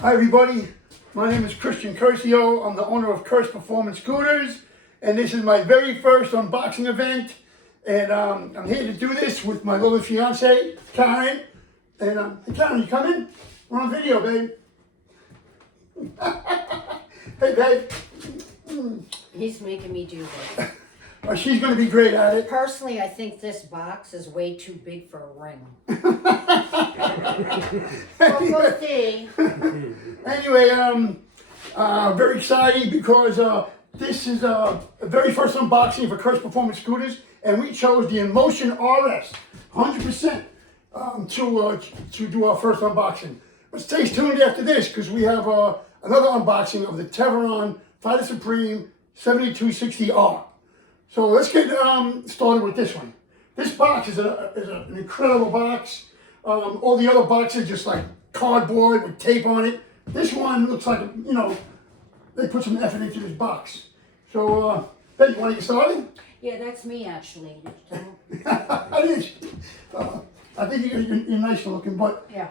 Hi everybody, my name is Christian Curcio. I'm the owner of Curse Performance Scooters, and this is my very first unboxing event. And I'm here to do this with my little fiance, Karen. And hey Karen, you coming? We're on video, babe. Hey babe. He's making me do this. She's going to be great at it. Personally, I think this box is way too big for a ring. Well, we'll see. Anyway, very excited because this is a very first unboxing for Curse Performance Scooters, and we chose the Inmotion RS 100% to do our first unboxing. But stay tuned after this because we have another unboxing of the Tevron Fighter Supreme 7260R. So let's get started with this one. This box is an incredible box. All the other boxes just like cardboard with tape on it. This one looks like, you know, they put some effort into this box. So, Ben, you want to get started? Yeah, that's me actually. I think you're nice looking, but Yeah.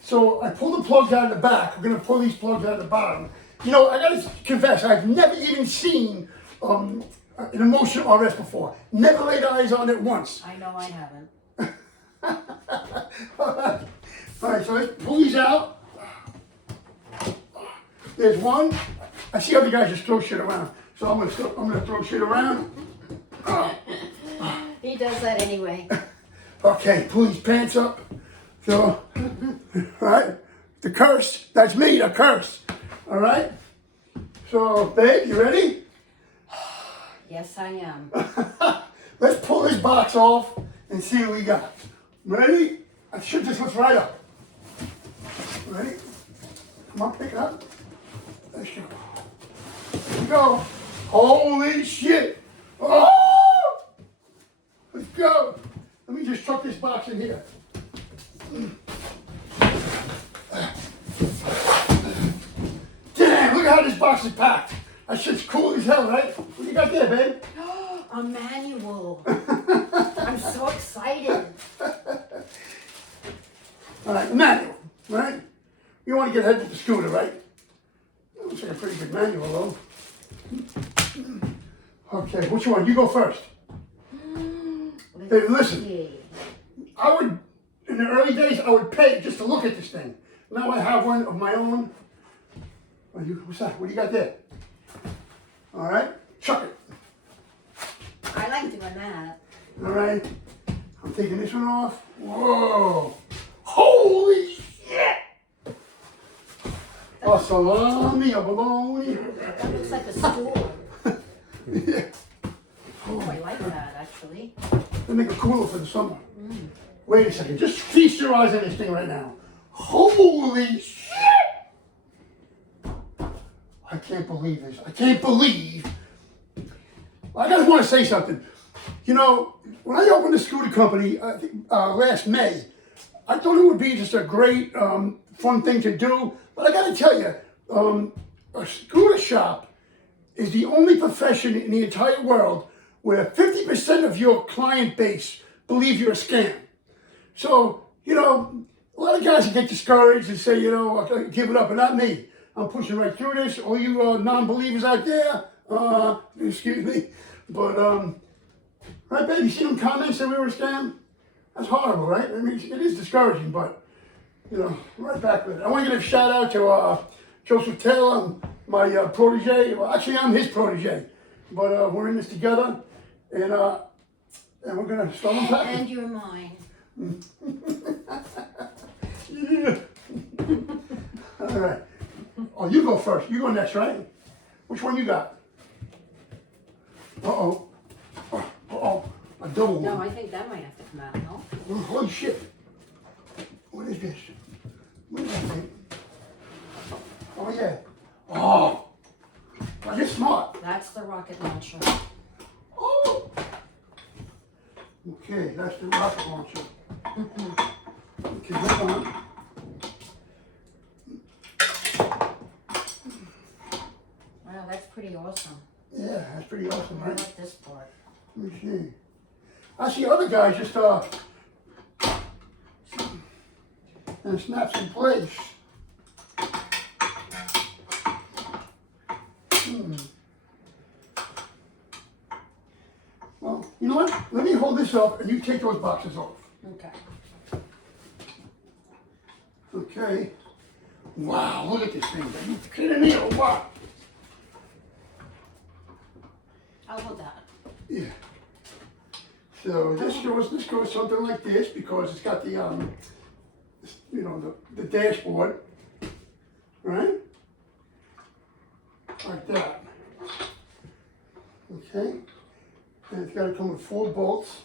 so I pulled the plugs out of the back. We're gonna pull these plugs out of the bottom. You know, I gotta confess, I've never even seen an Inmotion RS before. Never laid eyes on it once. I know I haven't. All right, so let's pull these out. There's one. I see other guys just throw shit around, so I'm gonna throw shit around. He does that anyway. Okay, pull these pants up. So, all right, the curse. That's me, the curse. All right. So, babe, you ready? Yes, I am. Let's pull this box off and see what we got. Ready? I should just lift right up. Ready? Come on, pick it up. Let's go. Here we go. Holy shit. Oh! Let's go. Let me just chuck this box in here. Damn, look at how this box is packed. That shit's cool as hell, right? What do you got there, babe? A manual. I'm so excited. All right, manual, right? You want to get ahead with the scooter, right? That looks like a pretty good manual, though. Okay, which one? You go first. Hey, listen. I would, in the early days, I would pay just to look at this thing. Now I have one of my own. What's that? What do you got there? All right, chuck it. I like doing that. All right, I'm taking this one off. Whoa, holy shit! A salami, a bologna. That looks like a stool. Yeah. Oh, I like that actually. They make a cooler for the summer. Wait a second, just feast your eyes on this thing right now. Holy shit! I can't believe this. I can't believe. I just want to say something. You know, when I opened the scooter company last May, I thought it would be just a great, fun thing to do. But I got to tell you, a scooter shop is the only profession in the entire world where 50% of your client base believe you're a scam. So, you know, a lot of guys can get discouraged and say, you know, I'll give it up, but not me. I'm pushing right through this. All you non-believers out there, excuse me, but, right, baby, you see them comments that we were a scam? That's horrible, right? I mean, it is discouraging, but, you know, right back with it. I want to give a shout out to Joseph Taylor, my protege. Well, actually, I'm his protege, but we're in this together, and we're going to start unpacking. And you're mine. Yeah. All right. Oh, you go first. You go next, right? Which one you got? Uh-oh. Uh-oh. A double one. No, I think that might have to come out, no? Oh, holy shit. What is this? What is that thing? Oh, yeah. Oh. Well, you're smart. That's the rocket launcher. Oh. Okay, that's the rocket launcher. Okay, hold on. Wow, that's pretty awesome. Yeah, that's pretty awesome, I right? like this part. Let me see. I see other guys just and it snaps in place. You know what? Let me hold this up and you take those boxes off. Okay. Okay. Wow, look at this thing. Are you kidding me or what? I'll hold that. Yeah. So this goes something like this because it's got the you know, the dashboard, right? Like that. Okay. And it's got to come with 4 bolts.